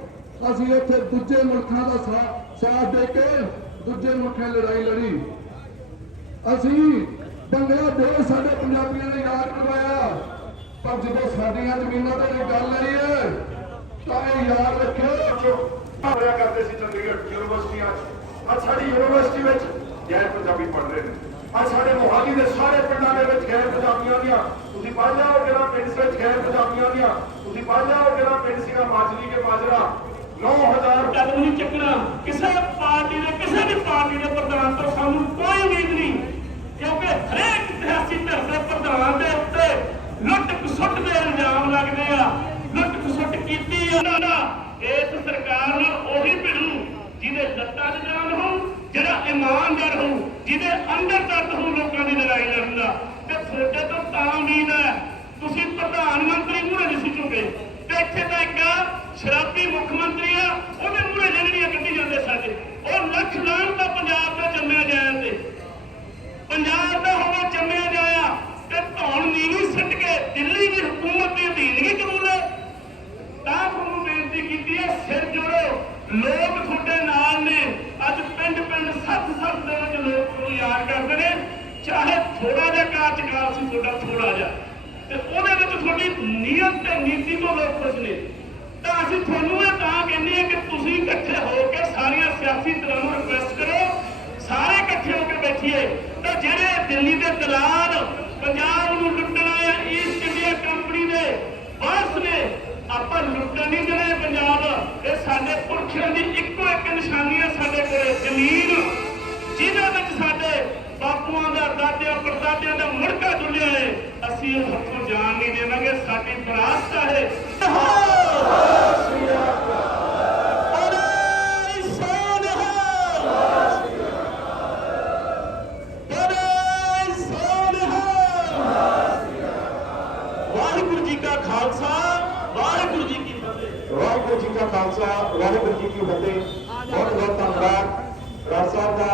ਅਸੀਂ ਇੱਥੇ ਦੂਜੇ ਮੁਲਕਾਂ ਦਾ ਸਾ- ਸਾਥ ਦੇ ਕੇ ਦੂਜੇ ਮੁਲਕਾਂ ਲੜਾਈ ਲੜੀ। ਅਸੀਂ ਬੰਗਲਾਦੇਸ਼ ਸਾਡੇ ਪੰਜਾਬੀਆਂ ਨੇ ਯਾਦ ਕਰਵਾਇਆ। ਪਰ ਜਦੋਂ ਸਾਡੀਆਂ ਜ਼ਮੀਨਾਂ ਤੇ ਗੱਲ ਆਈ ਹੈ ਤਾਂ ਇਹ ਯਾਦ ਰੱਖਿਓ।
ਪੜਿਆ ਕਰਦੇ ਸੀ ਚੰਡੀਗੜ੍ਹ ਯੂਨੀਵਰਸਿਟੀਆਂ ਅੱਜ ਸਾਡੀ ਯੂਨੀਵਰਸਿਟੀ ਵਿੱਚ ਗੈਰ ਪੰਜਾਬੀ ਪੜ੍ਹ ਰਹੇ ਨੇ। ਅੱਜ ਸਾਡੇ ਮੋਹਾਲੀ ਦੇ ਸਾਰੇ ਪਿੰਡਾਂ ਦੇ ਵਿੱਚ ਗੈਰ ਪੰਜਾਬੀਆਂ ਦੀਆਂ। ਤੁਸੀਂ ਪੜ੍ਹ ਜਾਓ ਜਿਹੜਾ ਪਿੰਡ ਵਿੱਚ ਗੈਰ ਪੰਜਾਬੀਆਂ ਦੀਆਂ। ਤੁਸੀਂ ਪੜ੍ਹ ਜਾਓ ਜਿਹੜਾ ਪਿੰਡ ਸੀਗਾ ਮਾਜਰੀ ਕੇ ਮਾਜਰਾ। 9000
ਕਦਮ ਨਹੀਂ ਚੱਕਣਾ ਕਿਸੇ ਪਾਰਟੀ ਦੇ ਕਿਸੇ ਵੀ ਪਾਰਟੀ ਦੇ ਪ੍ਰਧਾਨ ਤੋਂ ਸਾਨੂੰ ਕੋਈ ਉਮੀਦ ਨਹੀਂ। ਕਿਉਂਕਿ ਹਰੇਕ ਸਿਆਸੀ ਧਿਰ ਦੇ ਪ੍ਰਧਾਨ ਦੇ ਉੱਤੇ ਲੁੱਟ ਖਸੁੱਟ ਦੇ ਇਲਜ਼ਾਮ ਲੱਗਦੇ ਆ, ਲੁੱਟ ਖਸੁੱਟ ਕੀਤੀ ਆ। ਨਾ ਇਸ ਸਰਕਾਰ ਨਾਲ ਉਹੀ ਭਿੜੂ, ਜਿਹਦੇ ਲੱਤਾਂ 'ਚ ਜਾਨ ਹੋ ਜਿਹੜਾ ਇਮਾਨਦਾਰ ਹੋ ਜਿਹਦੇ ਅੰਦਰ ਦਰਦ ਹੋ ਲੋਕਾਂ ਦੀ ਲੜਾਈ ਲੜਨ ਦਾ। ਤੇ ਤੁਹਾਡੇ ਤੋਂ ਤਾਂ ਉਮੀਦ ਹੈ, ਤੁਸੀਂ ਪ੍ਰਧਾਨ ਮੰਤਰੀ ਮੂਹਰੇ ਨਹੀਂ ਸੀ ਝੁਕੇ ਤੇ ਇੱਥੇ ਤਾਂ ਇੱਕ ਸ਼ਰਾਬੀ ਮੁੱਖ ਮੰਤਰੀ ਆ, ਉਹਦੇ ਮੂਹਰੇ ਜਿਹੜੀਆਂ ਕੱਢੀ ਜਾਂਦੇ ਸਾਡੇ, ਉਹ ਲੱਖ ਲਾਣ ਦਾ ਪੰਜਾਬ ਦਾ ਜੰਮਿਆ ਜਾਇਆ ਤੇ ਪੰਜਾਬ ਦਾ ਹੋਵੇ ਜੰਮਿਆ ਜਾਇਆ ਤੇ ਧੌਣ ਨੀਵੀਂ ਸਿੱਟ ਕੇ ਦਿੱਲੀ ਦੀ ਹਕੂਮਤ ਦੀ ਅਧੀਨਗੀ ਕਬੂਲ। ਹੈ ਤਾਂ ਤੁਹਾਨੂੰ ਬੇਨਤੀ ਕੀਤੀ ਹੈ, ਸਿਰ ਜੋੜੋ। ਲੋਕ ਤੁਹਾਡੇ ਨਾਲ ਨੇ। ਅੱਜ ਪਿੰਡ ਪਿੰਡ ਸੱਤ ਸੱਤ ਦੇ ਵਿੱਚ ਲੋਕ ਨੂੰ ਯਾਦ ਕਰਦੇ ਨੇ। ਚਾਹੇ ਥੋੜਾ ਜਿਹਾ ਕਾਰਜਕਾਲ ਸੀ, ਤੁਹਾਡਾ ਥੋੜਾ ਜਿਹਾ। ਤੇ ਉਹਦੇ ਵਿੱਚ ਤੁਹਾਡੀ ਨੀਅਤ ਤੇ ਨੀਤੀ ਤੋਂ ਲੋਕ ਖੁਸ਼ ਨੇ। ਤਾਂ ਅਸੀਂ ਤੁਹਾਨੂੰ ਇਹ ਤਾਂ ਕਹਿੰਦੇ ਆ ਕਿ ਤੁਸੀਂ ਇਕੱਠੇ ਹੋ ਕੇ ਸਾਰੀਆਂ ਸਿਆਸੀ ਧਿਰਾਂ ਨੂੰ ਰਿਕਵੈਸਟ ਕਰੋ। ਸਾਰੇ ਇਕੱਠੇ ਹੋ ਕੇ ਬੈਠੀਏ। ਜਿਹੜੇ ਦਿੱਲੀ ਦੇ ਦਲਾਲ ਪੰਜਾਬ ਨੂੰ ਲੁੱਟਣ ਆਏ ਈਸਟ ਇੰਡੀਆ ਕੰਪਨੀ ਦੇ ਬਾਸ ਨੇ, ਆਪਾਂ ਲੁੱਟਣ ਨਹੀਂ ਦੇਣਾ ਇਹ ਪੰਜਾਬ। ਇਹ ਸਾਡੇ ਪੁਰਖਿਆਂ ਦੀ ਇੱਕੋ ਇੱਕ ਨਿਸ਼ਾਨੀ ਹੈ ਸਾਡੇ ਕੋਲ, ਜ਼ਮੀਨ। ਜਿਹਦੇ ਵਿੱਚ ਸਾਡੇ ਬਾਪੂਆਂ ਦਾ, ਦਾਦਿਆਂ, ਪੜਦਾਦਿਆਂ ਦਾ ਮੁੜਕਾ ਜੁੜਿਆ ਹੈ ਅਸੀਂ ਉਹ ਹੱਥੋਂ ਜਾਣ ਨਹੀਂ ਦੇਵਾਂਗੇ, ਸਾਡੀ ਵਿਰਾਸਤ ਹੈ ਬੜੇ ਸ਼ਾਨ ਹੈ ਬੜੇ ਸ਼ਾਨ ਹੈ ਵਾਹਿਗੁਰੂ ਜੀ ਕਾ ਖਾਲਸਾ ਵਾਹਿਗੁਰੂ ਜੀ ਕੀ ਫਤਿਹ
ਵਾਹਿਗੁਰੂ ਜੀ ਕਾ ਖਾਲਸਾ ਵਾਹਿਗੁਰੂ ਜੀ ਕੀ ਫਤਿਹ ਬਹੁਤ ਬਹੁਤ ਧੰਨਵਾਦ ਰਾਜ ਸਾਹਿਬ ਦਾ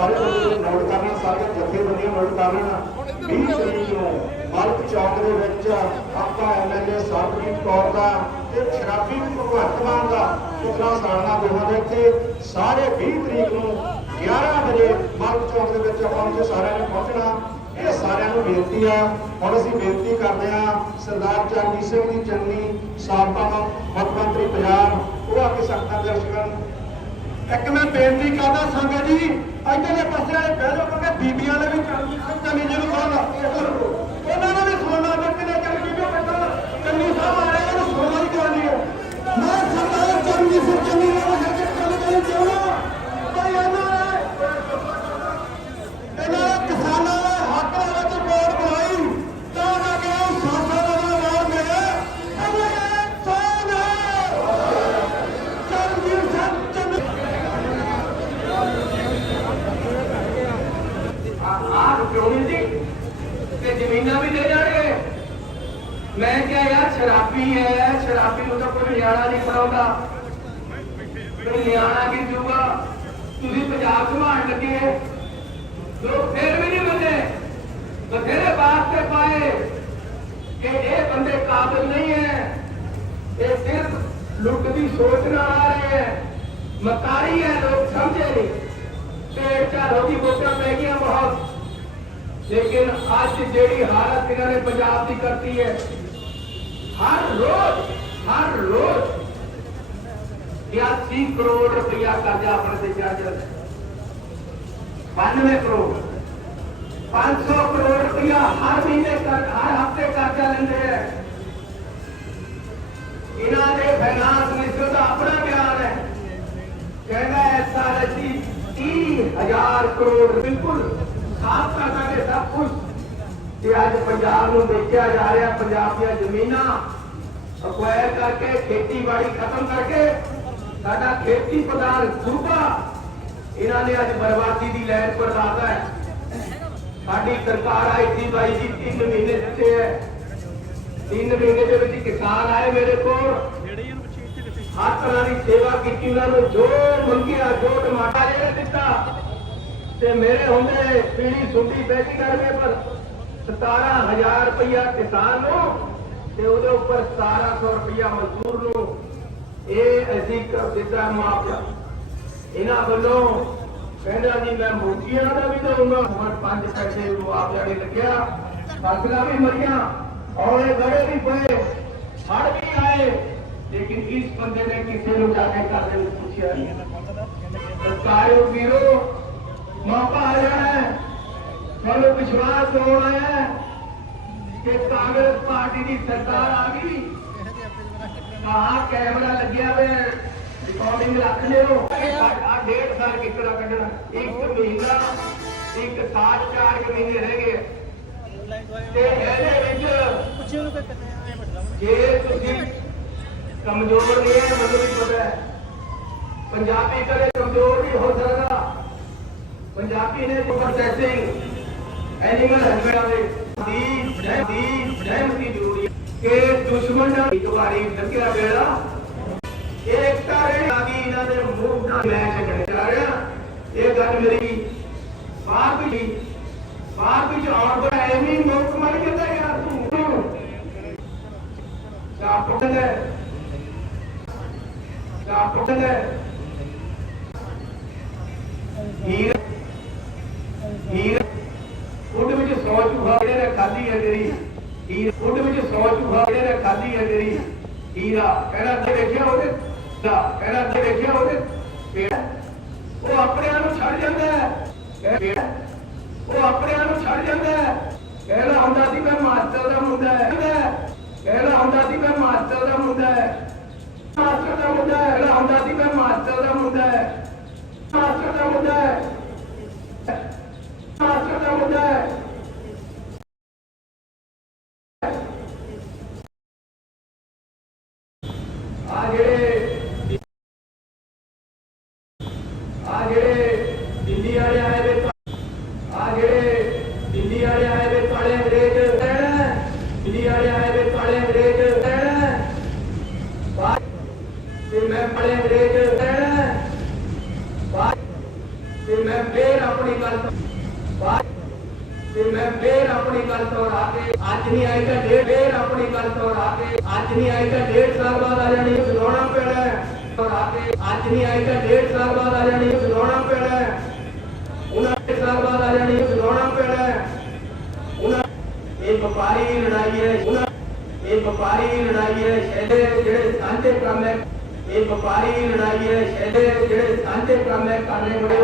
ਸਾਰੇ ਬੰਦੇ ਨੋਟ ਕਰਨਾ, ਸਾਰੇ ਜਥੇਬੰਦੀਆਂ ਨੋਟ ਕਰਨਾ 20 ਤਰੀਕ ਨੂੰ ਮਲਕ ਚੌਕ ਦੇ ਵਿੱਚ ਆਪਾਂ ਐਮਐਲਏ ਸਰਬਜੀਤ ਕੌਰ ਦਾ ਤੇ ਸ਼ਰਾਬੀ ਭਗਵੰਤ ਮਾਨ ਦਾ ਪੁਤਲਾ ਸਾੜਨਾ ਦੋਹਾਂ ਇੱਥੇ ਸਾਰੇ 20 ਤਰੀਕ ਨੂੰ 11 ਵਜੇ ਮਲਕ ਚੌਕ ਦੇ ਵਿੱਚ ਆਪਾਂ ਉੱਥੇ ਸਾਰਿਆਂ ਨੇ ਪਹੁੰਚਣਾ। ਇਹ ਸਾਰਿਆਂ ਨੂੰ ਬੇਨਤੀ ਆ। ਹੁਣ ਅਸੀਂ ਬੇਨਤੀ ਕਰਦੇ ਆ ਸਰਦਾਰ ਚਰਨਜੀਤ ਸਿੰਘ ਦੀ ਚੰਨੀ, ਸਾਬਕਾ ਮੁੱਖ ਮੰਤਰੀ ਪੰਜਾਬ ਉਹ ਆ ਕੇ ਸੰਗਤਾਂ ਦੇ
ਇੱਕ ਮੈਂ ਬੇਨਤੀ ਕਰਦਾ ਸੰਗਤ ਜੀ ਇੱਧਰਲੇ ਪਾਸੇ ਵਾਲੇ ਬਹਿ ਜਾਓ, ਕਿਉਂਕਿ ਬੀਬੀਆਂ ਨੇ ਵੀ ਚੰਨੀ ਚੰਨੀ ਜੀ ਨੂੰ ਸੁਣਨਾ ਉਹਨਾਂ ਨੇ ਵੀ ਸੁਣਨਾ ਕਿ ਕਿੰਨੇ ਚੱਲ ਬੀਬੀਆਂ ਬੈਠਾ ਚੰਨੀ ਸਾਹਿਬ ਆ ਰਹੇ ਉਹਨੂੰ ਸੁਣਨਾ ਹੀ ਕਰਨੀ ਹੈ। ਮੈਂ ਸਰਦਾਰ ਚੰਨੀ ਸਿੰਘ, ਚੰਨੀ ਨੂੰ ਹਰਕਤ ਕਰਨ ਚਾਹੁੰਦਾ ਪਰ ਇਹਨਾਂ ਨੇ ਇਹਨਾਂ ਨੇ ਕਿਸਾਨਾਂ ਦੇ ਹੱਕ ਦੇ ਵਿੱਚ ਵੋਟ ਬਣਾਈ ਤਾਂ ਜਾ ਕੇ ਉਹ ਸਾਥਾਂ ਦਾ ਨਾਮ ਮਿਲਿਆ ਕਹਿੰਦੇ ਸੋਨ ਚੰਨੀ ਸਿੰਘ ਚੰਨੀ
ਆਹ ਕਿਉਂ ਜੀ ਤੇ ਜ਼ਮੀਨਾਂ ਵੀ ਦੇ ਜਾਣਗੇ ਮੈਂ ਕਿਹਾ, ਯਾਰ, ਸ਼ਰਾਬੀ ਹੈ, ਸ਼ਰਾਬੀ ਨੂੰ ਤਾਂ ਕੋਈ ਨਿਆਣਾ ਨਹੀਂ ਬਣਾਉਂਦਾ। ਕੋਈ ਨਿਆਣਾ ਕੀ ਜੂਗਾ ਤੁਸੀਂ ਪੰਜਾਬ ਸੰਭਾਲ ਲੱਗੇ। ਲੋਕ ਫੇਰ ਵੀ ਨਹੀਂ ਮੰਨੇ। ਬਥੇਰੇ ਬਾਤ ਤੇ ਪਾਏ ਕਿ ਇਹ ਬੰਦੇ ਕਾਬਿਲ ਨਹੀਂ ਹੈ। ਇਹ ਸਿਰਫ ਲੁੱਟ ਦੀ ਸੋਚ ਨਾਲ ਆ ਰਹੇ ਹੈ। ਮਕਾਰੀ ਹੈ, ਲੋਕ ਸਮਝੇ। ਨਹੀਂ ਤੇ ਝਾੜੋ ਦੀ ਵੋਟਾਂ ਪੈ ਗਈਆਂ ਬਹੁਤ। ਲੇਕਿਨ ਅੱਜ ਜਿਹੜੀ ਹਾਲਤ ਇਹਨਾਂ ਨੇ ਪੰਜਾਬ ਦੀ ਕਰਤੀ ਹੈ ਹਰ ਰੋਜ਼ ਹਰ ਰੋਜ਼ 82 ਕਰੋੜ ਰੁਪਇਆ ਕਰਜ਼ਾ ਆਪਣੇ ਤੇ ਚੜ ਜਾਂਦਾ 92 ਕਰੋੜ 500 ਕਰੋੜ ਰੁਪਇਆ ਹਰ ਮਹੀਨੇ ਕਰ, ਹਰ ਹਫ਼ਤੇ ਕਰਜ਼ਾ ਲੈਂਦੇ ਹੈ। ਇਹਨਾਂ ਦੇ ਫਾਈਨਾਂਸ ਮਿਨਿਸਟਰ ਦਾ ਆਪਣਾ ਬਿਆਨ ਹੈ। ਕਹਿੰਦਾ ਐਸਆਰਐਸੀ 30000 ਕਰੋੜ, ਬਿਲਕੁਲ ਸਾਫ਼ ਕਰ ਸਕਦੇ ਸਭ ਕੁਝ ਤੇ ਅੱਜ ਪੰਜਾਬ ਨੂੰ ਵੇਚਿਆ ਜਾ ਰਿਹਾ, ਪੰਜਾਬ ਦੀਆਂ ਜ਼ਮੀਨਾਂ ਅਕਵਾਇਰ ਕਰਕੇ, ਖੇਤੀਬਾੜੀ ਖਤਮ ਕਰਕੇ ਸਾਡਾ ਖੇਤੀ ਪ੍ਰਧਾਨ ਸੂਬਾ ਇਹਨਾਂ ਨੇ ਅੱਜ ਬਰਬਾਦੀ ਦੀ ਲਹਿਰ ਪਰ ਲਾਦਾ ਹੈ। ਸਾਡੀ ਸਰਕਾਰ ਆਈ ਸੀ ਬਾਈ ਜੀ 3 ਮਹੀਨੇ ਦਿੱਤੇ ਹੈ। 3 ਮਹੀਨੇ ਦੇ ਵਿੱਚ ਕਿਸਾਨ ਆਏ ਮੇਰੇ ਕੋਲ। ਹਰ ਤਰ੍ਹਾਂ ਦੀ ਸੇਵਾ ਕੀਤੀ ਉਹਨਾਂ ਨੂੰ, ਜੋ ਮੰਗਿਆ, ਜੋ ਟਮਾਟਾ ਜਿਹੜੇ ਦਿੱਤਾ। ਤੇ ਮੇਰੇ ਹੁੰਦੇ ਪੀੜੀ ਸੁੰਡੀ ਬੈਠੀ ਕਰਕੇ 17000 ਰੁਪਇਆ ਕਿਸਾਨ ਨੂੰ ਤੇ ਉਹਦੇ ਉੱਪਰ 1700 ਰੁਪਇਆ ਮਜ਼ਦੂਰ ਨੂੰ ਇਹ ਅਸੀਂ ਕਰ ਦਿੱਤਾ ਮੁਆਵਜ਼ਾ। ਇਹਨਾਂ ਵੱਲੋਂ ਕਹਿੰਦਾ ਜੀ, ਮੈਂ ਮੋਟੀਆਂ ਦਾ ਵੀ ਦਊਂਗਾ ਹੁਣ 5 ਪੈਸੇ ਮੁਆਵਜ਼ਾ ਨਹੀਂ ਲੱਗਿਆ। ਫਸਲਾਂ ਵੀ ਮਰੀਆਂ, ਔਲੇ ਗੜੇ ਵੀ ਪਏ ਹੜ ਵੀ ਆਏ। ਲੇਕਿਨ ਇਸ ਬੰਦੇ ਨੇ ਕਿਸੇ ਨੂੰ ਜਾ ਕੇ ਕਰਦੇ ਨੂੰ ਪੁੱਛਿਆ ਸਰਕਾਰੋ ਵੀਰੋ ਮੌਕਾ ਆ ਜਾਣਾ ਹੈ। ਮੈਨੂੰ ਵਿਸ਼ਵਾਸ ਹੋਣਾ ਹੈ ਕਿ ਕਾਂਗਰਸ ਪਾਰਟੀ ਦੀ ਸਰਕਾਰ ਆ ਗਈ। ਆਹ ਕੈਮਰਾ ਲੱਗਿਆ ਵੇ ਰਿਕਾਰਡਿੰਗ ਰੱਖ ਲਿਓ। ਆ ਡੇਢ ਸਾਲ ਕਿੱਕੜਾ ਕੱਢਣਾ? ਇੱਕ ਮਹੀਨਾ, ਇੱਕ ਸਾਲ ਚਾਰ ਮਹੀਨੇ ਰਹਿ ਗਏ। ਤੇ ਇਹਦੇ ਵਿੱਚ ਜੇ ਤੁਸੀਂ ਕਮਜ਼ੋਰ ਨਹੀਂ ਹੈ, ਮੈਨੂੰ ਵੀ ਪਤਾ ਹੈ। ਪੰਜਾਬੀ ਕਦੇ ਕਮਜ਼ੋਰ ਨਹੀਂ ਹੋ ਸਕਦਾ। ਪੰਜਾਬੀ ਨੇ ਪ੍ਰੋਸੈਸਿੰਗ ਐਨੀਮਲ ਹਸਬੈਂਡਰੀ ਦੀ ਜੈ ਦੀ ਸਹਿਮਤੀ ਜ਼ਰੂਰੀ ਹੈ ਕਿ ਦੁਸ਼ਮਣ ਨਾਲ ਇੱਕ ਵਾਰੀ ਲੱਗਿਆ ਵੇਲਾ। ਇੱਕ ਤਾਰੇ ਆ ਗਈ ਇਹਨਾਂ ਦੇ ਮੂੰਹ ਨਾਲ ਮੈਂ ਛੱਡਣ ਜਾ ਰਿਹਾ। ਇਹ ਗੱਲ ਮੇਰੀ ਬਾਹਰ ਵੀ ਬਾਹਰ ਵਿੱਚ ਆਉਣ ਦਾ ਐਵੇਂ ਹੀ ਮੁੱਕ ਮਰ ਜਾਂਦਾ ਯਾਰ ਤੂੰ। ਚਾਪਟ ਹੈ ਚਾਪਟ ਹੈ ਹੀਰ ਹੀਰ ਉਹਦੇ ਵਿੱਚ ਸੌ ਚੂਹਾ ਜਿਹੜੇ ਨੇ ਖਾਲੀ ਹੈ ਤੇਰੀ? ਹੀਰ ਉਹਦੇ ਵਿੱਚ ਸੌ ਚੂਹਾ ਜਿਹੜੇ ਨੇ ਖਾਲੀ ਹੈ ਤੇਰੀ? ਹੀਰਾ ਕਹਿੰਦਾ ਤੇ ਵੇਖਿਆ ਉਹਦੇ? ਦਾ ਕਹਿੰਦਾ ਤੇ ਵੇਖਿਆ ਉਹਦੇ? ਪੇੜ। ਉਹ ਆਪਣਿਆਂ ਨੂੰ ਛੱਡ ਜਾਂਦਾ ਹੈ। ਪੇੜ। ਉਹ ਆਪਣਿਆਂ ਨੂੰ ਛੱਡ ਜਾਂਦਾ ਹੈ। ਕਹਿੰਦਾ ਹੁੰਦਾ ਸੀ ਮੈਂ ਮਾਸਟਰ ਦਾ ਮੁੰਡਾ ਹੈ। ਕਹਿੰਦਾ ਹੁੰਦਾ ਸੀ ਮੈਂ ਮਾਸਟਰ ਦਾ ਮੁੰਡਾ ਹੈ। ਮਾਸਟਰ ਦਾ ਮੁੰਡਾ ਹੈ। ਕਹਿੰਦਾ ਹੁੰਦਾ ਸੀ ਮੈਂ ਮਾਸਟਰ ਦਾ ਮੁੰਡਾ ਹੈ। ਮਾਸਟਰ ਦਾ ਮੁੰਡਾ ਹੈ। ਮਾਸਟਰ ਦਾ ਮੁੰਡਾ ਹੈ ਆ ਜਿਹੜੇ ਆ ਜਿਹੜੇ ਦਿੱਲੀ ਵਾਲੇ ਆਏ ਵੇ ਆ ਜਿਹੜੇ ਦਿੱਲੀ ਵਾਲੇ ਆਏ ਵੇ ਕਾਲੇ ਅੰਗਰੇਜ਼ ਰਹਿਣਾ ਦਿੱਲੀ ਵਾਲੇ ਆਏ ਵੇ ਕਾਲੇ ਅੰਗਰੇਜ਼ ਰਹਿਣਾ ਬਾਅਦ ਤੇ ਮੈਂ ਕਾਲੇ ਅੰਗਰੇਜ਼ ਰਹਿਣਾ ਬਾਅਦ ਤੇ ਮੈਂ ਫੇਰ ਆਪਣੀ ਗੱਲ ਤੋਂ ਬਾਅਦ ਤੇ ਮੈਂ ਫੇਰ ਆਪਣੀ ਗੱਲ ਤੋਂ ਆ ਕੇ ਅੱਜ ਨਹੀਂ ਆਈ ਤਾਂ ਡੇਢ ਫੇਰ ਆਪਣੀ ਗੱਲ ਤੋਂ ਆ ਕੇ ਅੱਜ ਨਹੀਂ ਆਈ ਤਾਂ ਡੇਢ ਸਾਲ ਬਾਅਦ ਆ ਜਾਣੀ ਸੁਣਾਉਣਾ ਪੈਣਾ ਹੈ ਔਰ ਆ ਕੇ ਅੱਜ ਨਹੀਂ ਆਈ ਤਾਂ ਡੇਢ ਸਾਲ ਬਾਅਦ ਆ ਜਾਣੀ ਸੁਣਾਉਣਾ ਪੈਣਾ ਹੈ ਉਹਨਾਂ ਡੇਢ ਸਾਲ ਬਾਅਦ ਆ ਜਾਣੀ ਸੁਣਾਉਣਾ ਪੈਣਾ ਹੈ ਉਹਨਾਂ ਇਹ ਵਪਾਰੀ ਲੜਾਈ ਹੈ ਉਹਨਾਂ ਇਹ ਵਪਾਰੀ ਲੜਾਈ ਹੈ ਸ਼ੈਲੇ ਜਿਹੜੇ ਸਾਂਝੇ ਕੰਮ